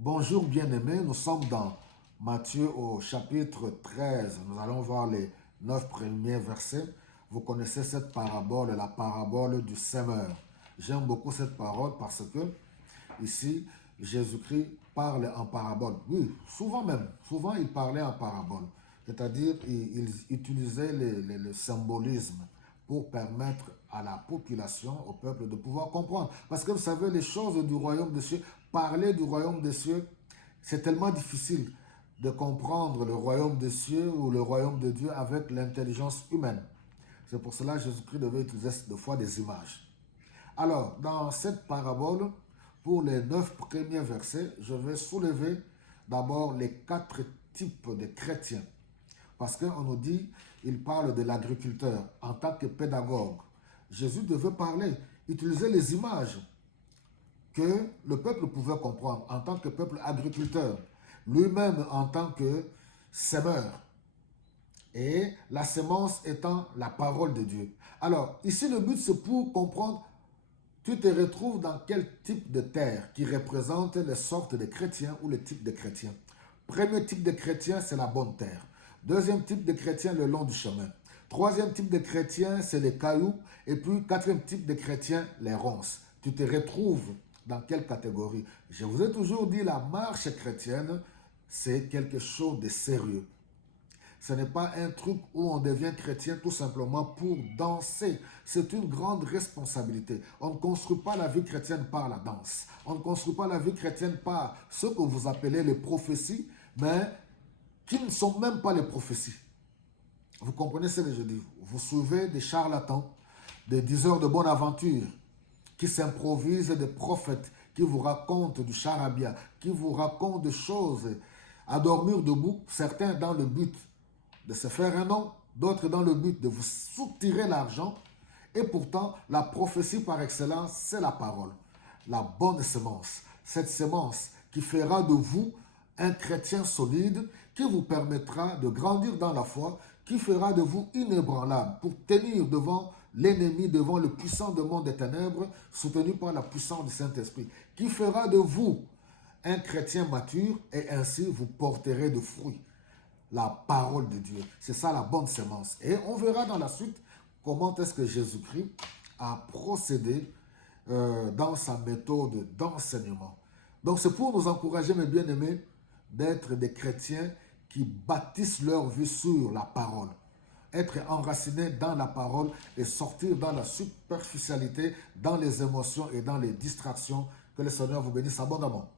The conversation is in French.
Bonjour bien-aimés, nous sommes dans Matthieu au chapitre 13. Nous allons voir les 9 premiers versets. Vous connaissez cette parabole, la parabole du semeur. J'aime beaucoup cette parole parce que ici, Jésus-Christ parle en parabole. Oui, souvent il parlait en parabole. C'est-à-dire, il utilisait le symbolisme pour permettre à la population, au peuple, de pouvoir comprendre. Parce que vous savez, les choses du royaume des cieux, parler du royaume des cieux, c'est tellement difficile de comprendre le royaume des cieux ou le royaume de Dieu avec l'intelligence humaine. C'est pour cela que Jésus-Christ devait utiliser des fois des images. Alors, dans cette parabole, pour les 9 premiers versets, je vais soulever d'abord les 4 types de chrétiens. Parce qu'on nous dit, il parle de l'agriculteur en tant que pédagogue. Jésus devait parler, utiliser les images que le peuple pouvait comprendre en tant que peuple agriculteur, lui-même en tant que semeur, et la semence étant la parole de Dieu. Alors, ici, le but, c'est pour comprendre, tu te retrouves dans quel type de terre qui représente les sortes de chrétiens ou les types de chrétiens. Premier type de chrétien, c'est la bonne terre. Deuxième type de chrétien, le long du chemin. Troisième type de chrétien, c'est les cailloux. Et puis, quatrième type de chrétien, les ronces. Tu te retrouves dans quelle catégorie? Je vous ai toujours dit, la marche chrétienne, c'est quelque chose de sérieux. Ce n'est pas un truc où on devient chrétien tout simplement pour danser. C'est une grande responsabilité. On ne construit pas la vie chrétienne par la danse. On ne construit pas la vie chrétienne par ce que vous appelez les prophéties, mais qui ne sont même pas les prophéties. Vous comprenez ce que je dis? Vous suivez des charlatans, des diseurs de bonne aventure, qui s'improvisent des prophètes, qui vous racontent du charabia, qui vous racontent des choses à dormir debout, certains dans le but de se faire un nom, d'autres dans le but de vous soutirer l'argent. Et pourtant, la prophétie par excellence, c'est la parole. La bonne semence. Cette semence qui fera de vous un chrétien solide, qui vous permettra de grandir dans la foi, qui fera de vous inébranlable pour tenir devant l'ennemi, devant le puissant du monde des ténèbres, soutenu par la puissance du Saint-Esprit, qui fera de vous un chrétien mature et ainsi vous porterez de fruits. La parole de Dieu. C'est ça la bonne semence. Et on verra dans la suite comment est-ce que Jésus-Christ a procédé dans sa méthode d'enseignement. Donc c'est pour nous encourager, mes bien-aimés, d'être des chrétiens qui bâtissent leur vie sur la parole. Être enracinés dans la parole et sortir dans la superficialité, dans les émotions et dans les distractions. Que le Seigneur vous bénisse abondamment.